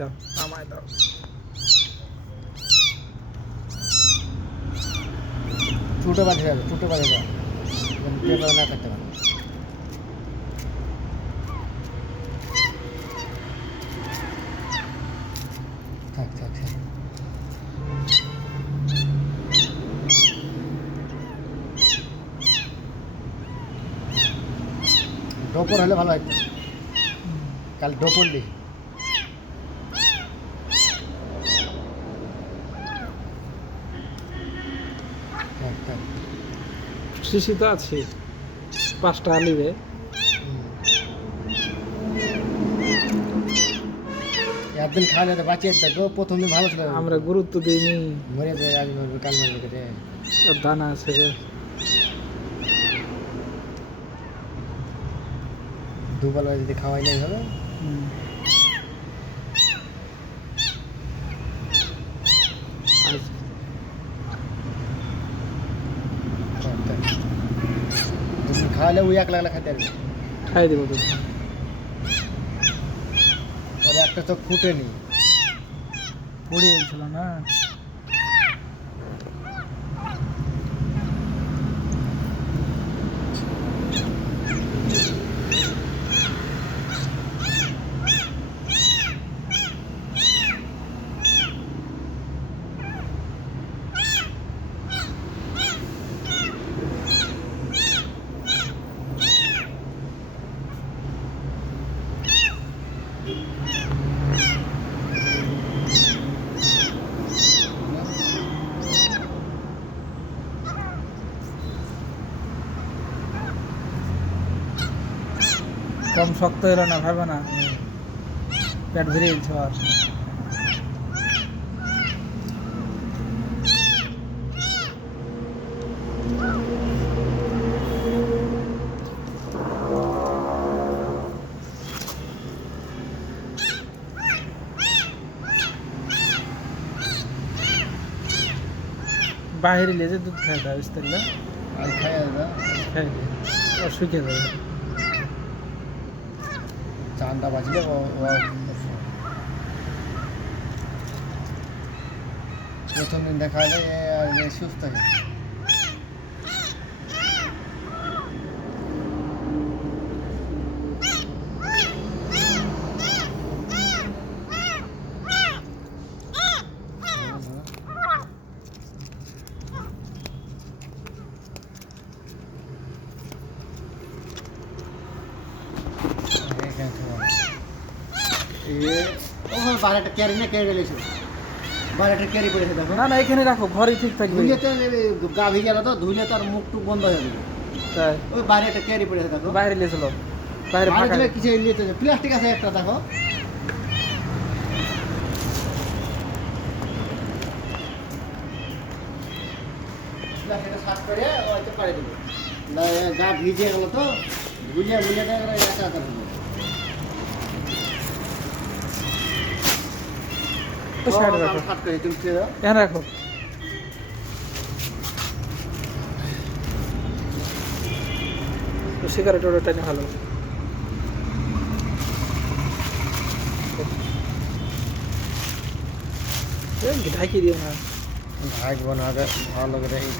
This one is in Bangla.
দাও আমায় দাও। ছোটো বাজে যাবে, ছোটো বাজে যাবে, পেপার না থাকতে পারে। থাক থাক থাক। ডোপর হলে ভালো হয়, কাল ডোপর দিই। থাক থাক। শিশি তো আছে 5টা নিবে। একদিন খাওয়ালে তো বাঁচিয়ে থাকবো, প্রথম দিন ভালো ছিল, আমরা গুরুত্ব দিইনি। মরে যায়, আজ মরবে কাল মরবে রে। আর দানা আছে রে। দুবেলা যদি খাওয়াই নাই হবে। আজ তুমি খাওয়ালে ওই একলা একলা খাইতে পারবে। খাই দেবো তো। ওর একটা চোখ ফুটেনি, পড়ে গেছিল না। কম শক্ত এলো না, ভাবে না পেট ভরে গেছে আর। বাইরে লেজে দুধ খাই দাও ইস্তেলে আজ খাই দাদা। খাই দে, ও শুকে যাবে। চানটা বাঁচলে প্রথম দিন দেখা হলে সুস্থ হয়ে বারোটা ক্যারি না ক্যারি গেলেছিল, বারোটা ক্যারি পড়েছে দেখো। না না এখানে রাখো, ঘরে ঠিক থাকবে। ধুলে তো গা ভিজে গেল, তো ধুলে তো আর মুখ টুক বন্ধ হয়ে যাবে। তাই ওই বাইরেটা ক্যারি পড়েছে দেখো। বাইরে লেছিল, বাইরে ফাঁকা। কিছু নিতে প্লাস্টিক আছে একটা দেখো। প্লাস্টিকটা সাফ করে হয়তো পাড়ে দেবো, গা ভিজে গেল তো ধুলে মুলে একা একা দেবো। সাইডে রাখো, সাফ করে তুমি খেয়ে দাও। এখানে রাখো। সিগারেট ওটা টাইনে ভালো। ঢাকি দিও না। ভাগ বানাবে ভালো করে এই